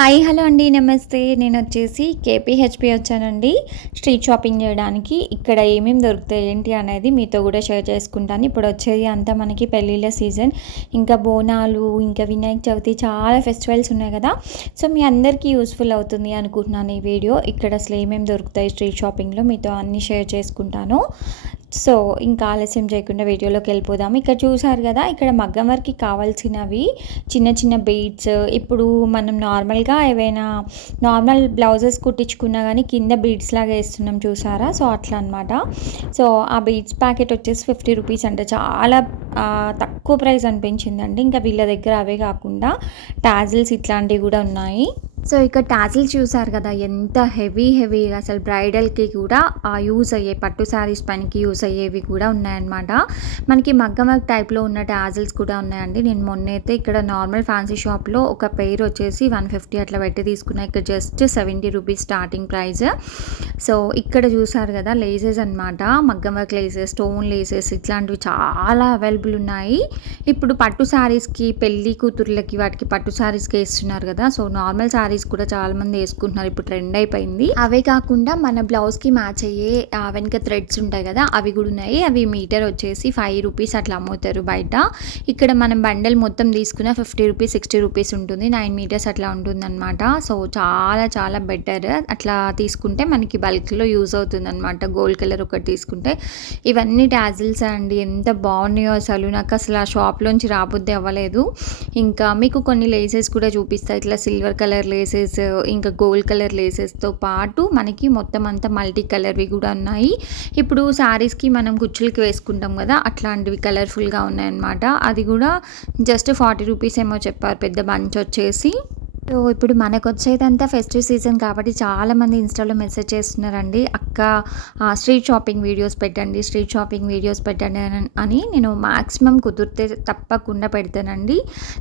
Hi hello అండి నమస్తే. నేను వచ్చేసి కేపీహెచ్పి వచ్చానండి స్ట్రీట్ షాపింగ్ చేయడానికి. ఇక్కడ ఏమేమి దొరుకుతాయి ఏంటి అనేది మీతో కూడా షేర్ చేసుకుంటాను. ఇప్పుడు వచ్చేది అంతా మనకి పెళ్ళిళ్ళ సీజన్, ఇంకా బోనాలు, ఇంకా వినాయక చవితి, చాలా ఫెస్టివల్స్ ఉన్నాయి కదా. సో మీ అందరికీ యూస్ఫుల్ అవుతుంది అనుకుంటున్నాను ఈ వీడియో. ఇక్కడ అసలు ఏమేమి దొరుకుతాయి స్ట్రీట్ షాపింగ్లో మీతో అన్నీ షేర్ చేసుకుంటాను. సో ఇంకా ఆలస్యం చేయకుండా వీడియోలోకి వెళ్ళిపోదాము. ఇక్కడ చూసారు కదా, ఇక్కడ మగ్గం వర్క్కి కావాల్సినవి చిన్న చిన్న బీడ్స్. ఇప్పుడు మనం నార్మల్గా ఏవైనా నార్మల్ బ్లౌజెస్ కుట్టించుకున్నా కానీ కింద బీడ్స్ లాగా వేస్తున్నాం చూసారా, సో అట్లా అనమాట. సో ఆ బీడ్స్ ప్యాకెట్ వచ్చేసి 50 రూపీస్ అంటే చాలా తక్కువ ప్రైస్ అనిపించిందండి. ఇంకా వీళ్ళ దగ్గర అవే కాకుండా టాజిల్స్ ఇట్లాంటివి కూడా ఉన్నాయి. సో ఇక్కడ టాజిల్స్ చూసారు కదా, ఎంత హెవీగా అసలు బ్రైడల్కి కూడా యూజ్ అయ్యే పట్టు శారీస్ పనికి యూజ్ అయ్యేవి కూడా ఉన్నాయన్నమాట. మనకి మగ్గం వర్క్ టైప్లో ఉన్న టాజిల్స్ కూడా ఉన్నాయండి. నేను మొన్నైతే ఇక్కడ నార్మల్ ఫ్యాన్సీ షాప్లో ఒక పెయిర్ వచ్చేసి 150 అట్లా పెట్టి తీసుకున్నా. ఇక్కడ just 70 rupees starting price. So ఇక్కడ చూసారు కదా, లేసెస్ అనమాట, మగ్గం వర్క్ లేసెస్, స్టోన్ లేసెస్ ఇట్లాంటివి చాలా అవైలబుల్ ఉన్నాయి. ఇప్పుడు పట్టు శారీస్కి, పెళ్లి కూతుర్లకి, వాటికి పట్టు శారీస్కి వేస్తున్నారు కదా. సో నార్మల్ శారీస్ కూడా చాలా మంది వేసుకుంటున్నారు, ఇప్పుడు ట్రెండ్ అయిపోయింది. అవే కాకుండా మన బ్లౌజ్కి మ్యాచ్ అయ్యే వెనక థ్రెడ్స్ ఉంటాయి కదా, అవి కూడా ఉన్నాయి. అవి మీటర్ వచ్చేసి 5 రూపీస్ అట్లా అమ్ముతారు బయట. ఇక్కడ మనం బండల్ మొత్తం తీసుకున్న 50 రూపీస్ 60 రూపీస్ ఉంటుంది. 9 మీటర్స్ అట్లా ఉంటుంది అనమాట. సో చాలా చాలా బెటర్ అట్లా తీసుకుంటే మనకి బల్క్లో యూజ్ అవుతుంది అనమాట. గోల్డ్ కలర్ ఒకటి తీసుకుంటే. ఇవన్నీ టాజిల్స్ అండి, ఎంత బాగున్నాయో అసలు. నాకు అసలు ఆ షాప్లోంచి రాబుద్ది అవ్వలేదు. ఇంకా మీకు కొన్ని లేసెస్ కూడా చూపిస్తాయి, ఇట్లా సిల్వర్ కలర్ లేసెస్, ఇంకా గోల్డ్ కలర్ లేసెస్తో పాటు మనకి మొత్తం అంతా మల్టీ కలర్వి కూడా ఉన్నాయి. ఇప్పుడు శారీస్కి మనం కుచ్చులకి వేసుకుంటాం కదా, అట్లాంటివి కలర్ఫుల్గా ఉన్నాయన్నమాట. అది కూడా జస్ట్ 40 రూపీస్ ఏమో చెప్పారు పెద్ద బంచ్ వచ్చేసి. సో ఇప్పుడు మనకు వచ్చేదంతా ఫెస్టివ్ సీజన్ కాబట్టి చాలామంది ఇన్స్టాలో మెసేజ్ చేస్తున్నారండి, అక్క స్ట్రీట్ షాపింగ్ వీడియోస్ పెట్టండి, స్ట్రీట్ షాపింగ్ వీడియోస్ పెట్టండి అని. నేను మ్యాక్సిమం కుదిరితే తప్పకుండా పెడతానండి.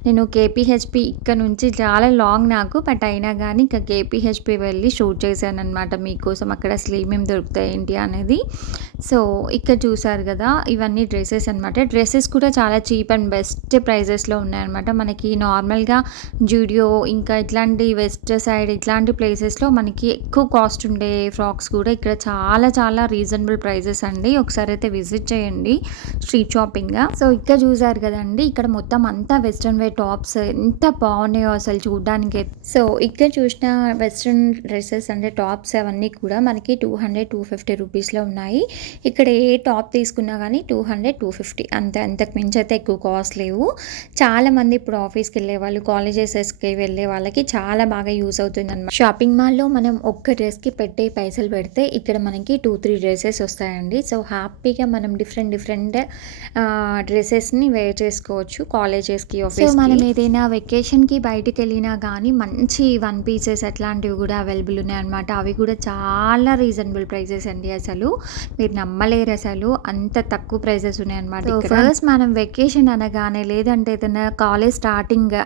నేను కేపీహెచ్పి ఇక్కడ నుంచి చాలా లాంగ్ నాకు, బట్ అయినా కానీ ఇంకా కేపీహెచ్పి వెళ్ళి షూట్ చేశాను అనమాట మీకోసం, అక్కడ అసలు ఏమేమి దొరుకుతాయి ఏంటి అనేది. సో ఇక్కడ చూసారు కదా, ఇవన్నీ డ్రెస్సెస్ అనమాట. డ్రెస్సెస్ కూడా చాలా చీప్ అండ్ బెస్ట్ ప్రైజెస్లో ఉన్నాయన్నమాట. మనకి నార్మల్గా జూడియో, ఇంకా ఇట్లాంటి వెస్ట్ సైడ్ ఇట్లాంటి ప్లేసెస్లో మనకి ఎక్కువ కాస్ట్ ఉండే ఫ్రాక్స్ కూడా ఇక్కడ చాలా చాలా రీజనబుల్ ప్రైజెస్ అండి. ఒకసారి అయితే విజిట్ చేయండి స్ట్రీట్ షాపింగ్గా. సో ఇక్కడ చూసారు కదండి, ఇక్కడ మొత్తం అంతా వెస్ట్రన్ వేర్ టాప్స్ ఎంత బాగున్నాయో అసలు చూడడానికి. సో ఇక్కడ చూసిన వెస్ట్రన్ డ్రెస్సెస్ అంటే టాప్స్ అవన్నీ కూడా మనకి 200-250 రూపీస్లో ఉన్నాయి. ఇక్కడ ఏ టాప్ తీసుకున్నా కానీ 200-250 అంతే, అంతకు మించి అయితే ఎక్కువ కాస్ట్ లేవు. చాలామంది ఇప్పుడు ఆఫీస్కి వెళ్ళే వాళ్ళు, కాలేజెస్కి వెళ్ళే వాళ్ళకి చాలా బాగా యూజ్ అవుతుంది అనమాట. షాపింగ్ మాల్లో మనం ఒక్క డ్రెస్కి పెట్టే పైసలు పెడితే ఇక్కడ మనకి 2-3 డ్రెస్సెస్ వస్తాయండి. సో హ్యాపీగా మనం డిఫరెంట్ డ్రెస్సెస్ని వేర్ చేసుకోవచ్చు కాలేజెస్కి, ఆఫీస్కి. సో మనం ఏదైనా వెకేషన్కి బయటికి వెళ్ళినా కానీ మంచి 1 పీసెస్ అట్లాంటివి కూడా అవైలబుల్ ఉన్నాయి అనమాట. అవి కూడా చాలా రీజనబుల్ ప్రైజెస్ అండి, అసలు మీరు నమ్మలేరు, అసలు అంత తక్కువ ప్రైజెస్ ఉన్నాయి అనమాట. ఫస్ట్ మనం వెకేషన్ అనగానే, లేదంటే ఏదైనా కాలేజ్ స్టార్టింగ్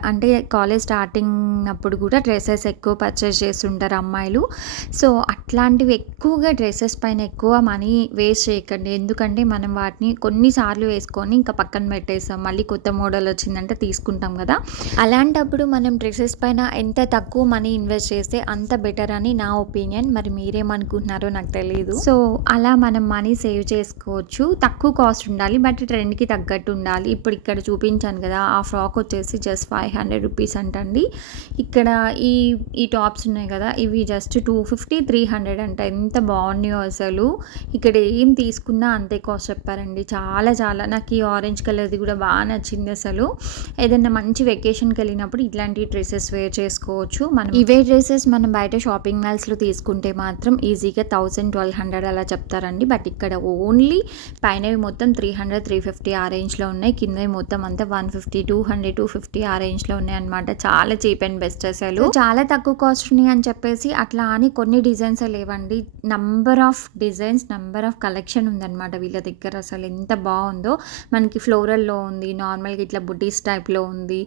అప్పుడు కూడా డ్రెస్సెస్ ఎక్కువ పర్చేస్ చేస్తుంటారు అమ్మాయిలు. సో అట్లాంటివి ఎక్కువగా డ్రెస్సెస్ పైన ఎక్కువ మనీ వేస్ట్ చేయకండి, ఎందుకంటే మనం వాటిని కొన్నిసార్లు వేసుకొని ఇంకా పక్కన పెట్టేస్తాం, మళ్ళీ కొత్త మోడల్ వచ్చిందంటే తీసుకుంటాం కదా. అలాంటప్పుడు మనం డ్రెస్సెస్ పైన ఎంత తక్కువ మనీ ఇన్వెస్ట్ చేస్తే అంత బెటర్ అని నా ఒపీనియన్. మరి మీరేమనుకుంటున్నారో నాకు తెలియదు. సో అలా మనం మనీ సేవ్ చేసుకోవచ్చు. తక్కువ కాస్ట్ ఉండాలి, బట్ ట్రెండ్కి తగ్గట్టు ఉండాలి. ఇప్పుడు ఇక్కడ చూపించాను కదా, ఆ ఫ్రాక్ వచ్చేసి జస్ట్ 500 రూపీస్ అంటండి. ఇక్కడ ఈ టాప్స్ ఉన్నాయి కదా, ఇవి జస్ట్ 250-300 అంట. ఎంత బాగున్నాయో అసలు. ఇక్కడ ఏం తీసుకున్నా అంతే కాస్ట్ చెప్పారండి. చాలా చాలా నాకు ఈ ఆరెంజ్ కలర్ది కూడా బాగా నచ్చింది అసలు. ఏదైనా మంచి వెకేషన్కి వెళ్ళినప్పుడు ఇట్లాంటి డ్రెస్సెస్ వేర్ చేసుకోవచ్చు. మనం ఇవే డ్రెస్సెస్ మనం బయట షాపింగ్ మాల్స్లో తీసుకుంటే మాత్రం ఈజీగా 1000-1200 అలా చెప్తారండి. బట్ ఇక్కడ ఓన్లీ పైనవి మొత్తం 300-350 ఆ రేంజ్లో ఉన్నాయి, కిందవి మొత్తం అంతా 150-200-250 ఆ రేంజ్లో ఉన్నాయి అనమాట. చాలా చీప్ అండ్ బెస్ట్ అసలు. చాలా తక్కువ కాస్ట్ ఉన్నాయి అని చెప్పేసి అట్లా అని కొన్ని డిజైన్స్ లేవండి, number of designs, number of collection ఉందన్నమాట వీళ్ళ దగ్గర. అసలు ఎంత బాగుందో. మనకి ఫ్లోరల్లో ఉంది, నార్మల్గా ఇట్లా బుటీస్ టైప్లో ఉంది,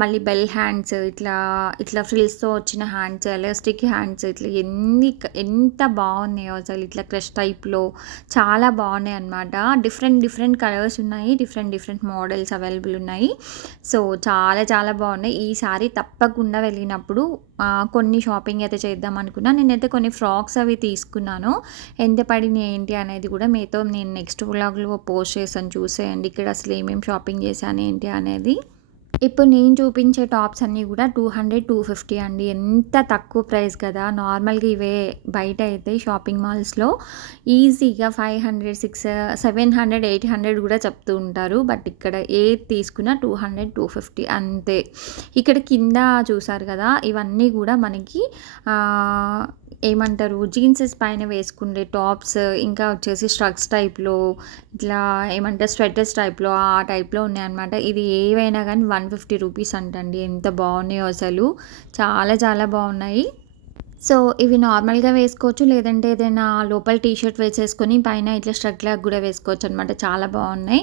మళ్ళీ బెల్ హ్యాండ్స్, ఇట్లా ఫ్రిల్స్తో వచ్చిన హ్యాండ్స్, ఎలాస్టిక్ హ్యాండ్స్, ఇట్లా ఎంత బాగున్నాయో అసలు. ఇట్లా క్రష్ టైప్లో చాలా బాగున్నాయి అనమాట. డిఫరెంట్ కలర్స్ ఉన్నాయి, డిఫరెంట్ మోడల్స్ అవైలబుల్ ఉన్నాయి. సో చాలా చాలా బాగున్నాయి. ఈ సారీ తప్పకుండా వెళ్ళినప్పుడు కొన్ని షాపింగ్ అయితే చేద్దాం అనుకున్నా. నేనైతే కొన్ని ఫ్రాక్స్ అవి తీసుకున్నాను. ఎంత పడినాయి ఏంటి అనేది కూడా మీతో నేను నెక్స్ట్ వ్లాగ్‌లో పోస్ట్ చేశాను చూసేయండి. ఇక్కడ అసలు ఏమేమి షాపింగ్ చేశాను ఏంటి అనేది. ఇప్పుడు నేను చూపించే టాప్స్ అన్నీ కూడా 200, 250 అండి. ఎంత తక్కువ ప్రైస్ కదా! నార్మల్‌గా ఇవే బయట అయితే షాపింగ్ మాల్స్‌లో ఈజీగా 500, 700, 800 కూడా చెప్తూ ఉంటారు. బట్ ఇక్కడ ఏది తీసుకున్నా 200, 250 అంతే. ఇక్కడ కింద చూసారు కదా! ఇవన్నీ కూడా మనకి ఏమంటారు జీన్సెస్ పైన వేసుకునే టాప్స్, ఇంకా వచ్చేసి స్ట్రగ్స్ టైప్‌లో ఇట్లా ఏమంటారు స్వెటర్స్ టైప్‌లో ఆ టైప్‌లో ఉన్నాయన్నమాట. ఇది ఏవైనా గానీ 150 రూపీస్ అంటండి. ఎంత బాగున్నాయో అసలు. చాలా చాలా బాగున్నాయి. సో, ఇవి నార్మల్‌గా వేసుకోవచ్చు. లేదంటే ఏదైనా లోపల టీ షర్ట్ వేసేసుకొని పైన ఇట్లా స్ట్రగ్ లాగా గూడా వేసుకోవచ్చనమాట. చాలా బావున్నాయి.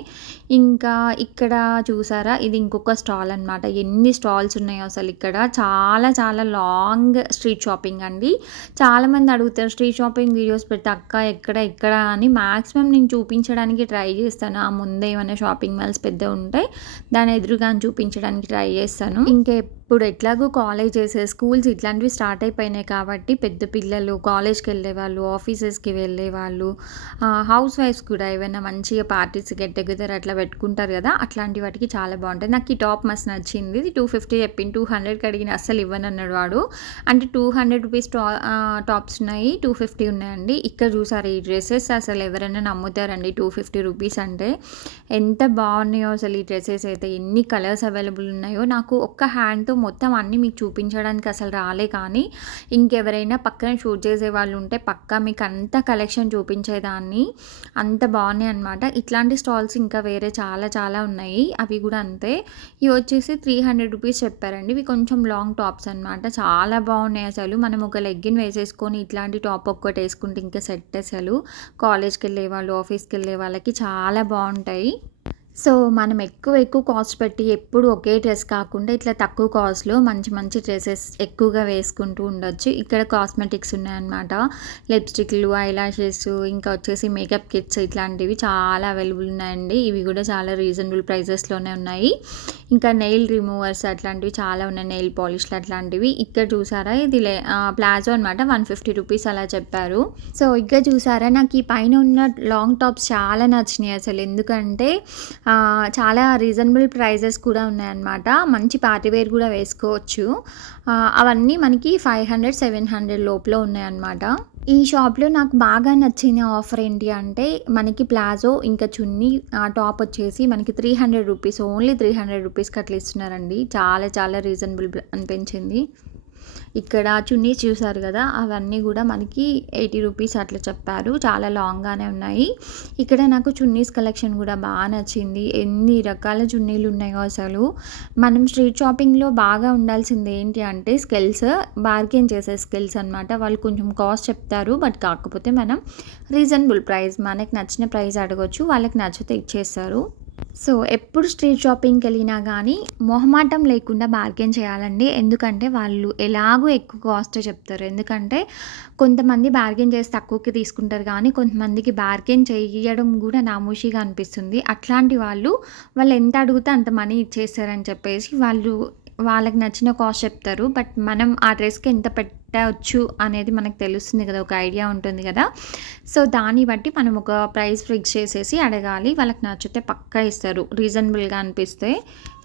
ఇంకా ఇక్కడ చూసారా? ఇది ఇంకొక స్టాల్ అనమాట. ఎన్ని స్టాల్స్ ఉన్నాయో అసలిక్కడ. చాలా చాలా లాంగ్ స్ట్రీట్ షాపింగ్ అండి. చాలామంది అడుగుతారు స్ట్రీట్ షాపింగ్ వీడియోస్ పెడితే అక్క ఎక్కడ ఎక్కడ అని. మాక్సిమం నేను చూపించడానికి ట్రై చేస్తాను. ఆ ముందే ఏమైనా షాపింగ్ మాల్స్ పెద్దవుంటే దాని ఎదురుగానే చూపించడానికి ట్రై చేస్తాను. ఇప్పుడు ఎట్లాగో కాలేజెస్, స్కూల్స్ ఇట్లాంటివి స్టార్ట్ అయిపోయినాయి కాబట్టి పెద్ద పిల్లలు కాలేజ్‌కి వెళ్ళేవాళ్ళు, ఆఫీసెస్‌కి వెళ్ళేవాళ్ళు, హౌస్ వైఫ్స్ కూడా ఏవైనా మంచిగా పార్టీస్ గెట్ టుగెదర్ అట్లా పెట్టుకుంటారు కదా! అట్లాంటి వాటికి చాలా బావుంటాయి. నాకు ఈ టాప్ మస్తు నచ్చింది. ఇది 250 చెప్పిండు. 200కి అడిగిన అస్సలు ఇవ్వనన్నాడు వాడు. అంటే 200 రూపీస్ టాప్స్ ఉన్నాయి. 250 ఉన్నాయండి. ఇక్కడ చూసారు ఈ డ్రెసెస్ అసలు ఎవరైనా నమ్ముతారండి 250 రూపీస్ అంటే. ఎంత బాగున్నాయో అసలు ఈ డ్రెసెస్ అయితే. ఎన్ని కలర్స్ అవైలబుల్ ఉన్నాయో. నాకు ఒక్క హ్యాండ్‌తో మొత్తం అన్నీ మీకు చూపించడానికి అసలు రాలే కానీ, ఇంకెవరైనా పక్కన షూట్ చేసే వాళ్ళు ఉంటే పక్కా మీకు అంత కలెక్షన్ చూపించేదాన్ని. అంత బాగున్నాయి అనమాట. ఇట్లాంటి స్టాల్స్ ఇంకా వేరే చాలా చాలా ఉన్నాయి. అవి కూడా అంతే. ఇవి వచ్చేసి 300 రూపీస్ చెప్పారండి. ఇవి కొంచెం లాంగ్ టాప్స్ అనమాట. చాలా బాగున్నాయి అసలు. మనం ఒక లెగ్గిన్ వేసేసుకొని ఇట్లాంటి టాప్ ఒక్కటి వేసుకుంటే ఇంకా సెట్ అసలు. కాలేజ్‌కి వెళ్ళే వాళ్ళు, ఆఫీస్‌కి వెళ్ళే వాళ్ళకి చాలా బాగుంటాయి. సో, మనం ఎక్కువ కాస్ట్ పెట్టి ఎప్పుడు ఒకే డ్రెస్ కాకుండా ఇట్లా తక్కువ కాస్ట్‌లో మంచి మంచి డ్రెసెస్ ఎక్కువగా వేసుకుంటూ ఉండొచ్చు. ఇక్కడ కాస్మెటిక్స్ ఉన్నాయన్నమాట. లిప్‌స్టిక్‌లు, ఐలాషెస్, ఇంకా వచ్చేసి మేకప్ కిట్స్ ఇట్లాంటివి చాలా అవైలబుల్ ఉన్నాయండి. ఇవి కూడా చాలా రీజనబుల్ ప్రైజెస్‌లోనే ఉన్నాయి. ఇంకా నెయిల్ రిమూవర్స్ అట్లాంటివి చాలా ఉన్నాయి. నెయిల్ పాలిష్‌లు అట్లాంటివి. ఇక్కడ చూసారా ఇది ప్లాజో అనమాట. 150 రూపీస్ అలా చెప్పారు. సో, ఇక్కడ చూసారా నాకు ఈ పైన ఉన్న లాంగ్ టాప్స్ చాలా నచ్చినాయి అసలు. ఎందుకంటే చాలా రీజనబుల్ ప్రైజెస్ కూడా ఉన్నాయన్నమాట. మంచి పార్టీ వేర్ కూడా వేసుకోవచ్చు. అవన్నీ మనకి 500, 700 లోపల ఉన్నాయన్నమాట. ఈ షాప్‌లో నాకు బాగా నచ్చిన ఆఫర్ ఏంటి అంటే మనకి ప్లాజో ఇంకా చున్నీ టాప్ వచ్చేసి మనకి 300 రూపీస్, ఓన్లీ 300 రూపీస్‌కి అట్లా ఇస్తున్నారండి. చాలా చాలా రీజనబుల్ అనిపించింది. ఇక్కడ చున్నీస్ చూసారు కదా! అవన్నీ కూడా మనకి 80 రూపీస్ అట్లా చెప్పారు. చాలా లాంగ్‌గానే ఉన్నాయి. ఇక్కడ నాకు చున్నీస్ కలెక్షన్ కూడా బాగా నచ్చింది. ఎన్ని రకాల చున్నీలు ఉన్నాయో అసలు. మనం స్ట్రీట్ షాపింగ్‌లో బాగా ఉండాల్సింది ఏంటి అంటే స్కిల్స్, బార్గెయిన్ చేసే స్కిల్స్ అనమాట. వాళ్ళు కొంచెం కాస్ట్ చెప్తారు. బట్ కాకపోతే మనం రీజనబుల్ ప్రైస్ మనకి నచ్చిన ప్రైస్ అడగొచ్చు. వాళ్ళకి నచ్చితే ఇచ్చేస్తారు. సో, ఎప్పుడు స్ట్రీట్ షాపింగ్‌కెళ్ళినా గానీ, మొహమాటం లేకుండా బార్గెయిన్ చేయాలండి. ఎందుకంటే, వాళ్ళు ఎలాగో ఎక్కువ కాస్టే చెప్తారు. ఎందుకంటే, కొంతమంది బార్గెయిన్ చేసి తక్కువకి తీసుకుంటారు గానీ, కొంతమందికి బార్గెయిన్ చేయడం గూడా నామోషీగా అనిపిస్తుంది. అట్లాంటి వాళ్ళు ఎంత అడిగితే అంత మనీ ఇచ్చేస్తారని చెప్పేసి, వాళ్ళకి నచ్చిన కాస్ట్ చెప్తారు. బట్ మనం ఆ డ్రెస్‌కి ఎంత పెట్టొచ్చు అనేది మనకు తెలుస్తుంది కదా! ఒక ఐడియా ఉంటుంది కదా! సో, దాన్ని బట్టి మనం ఒక ప్రైస్ ఫిక్స్ చేసేసి అడగాలి. వాళ్ళకి నచ్చితే పక్కా ఇస్తారు. రీజనబుల్‌గా అనిపిస్తే.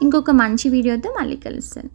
ఇంకొక మంచి వీడియోతో మళ్ళీ కలుస్తాను.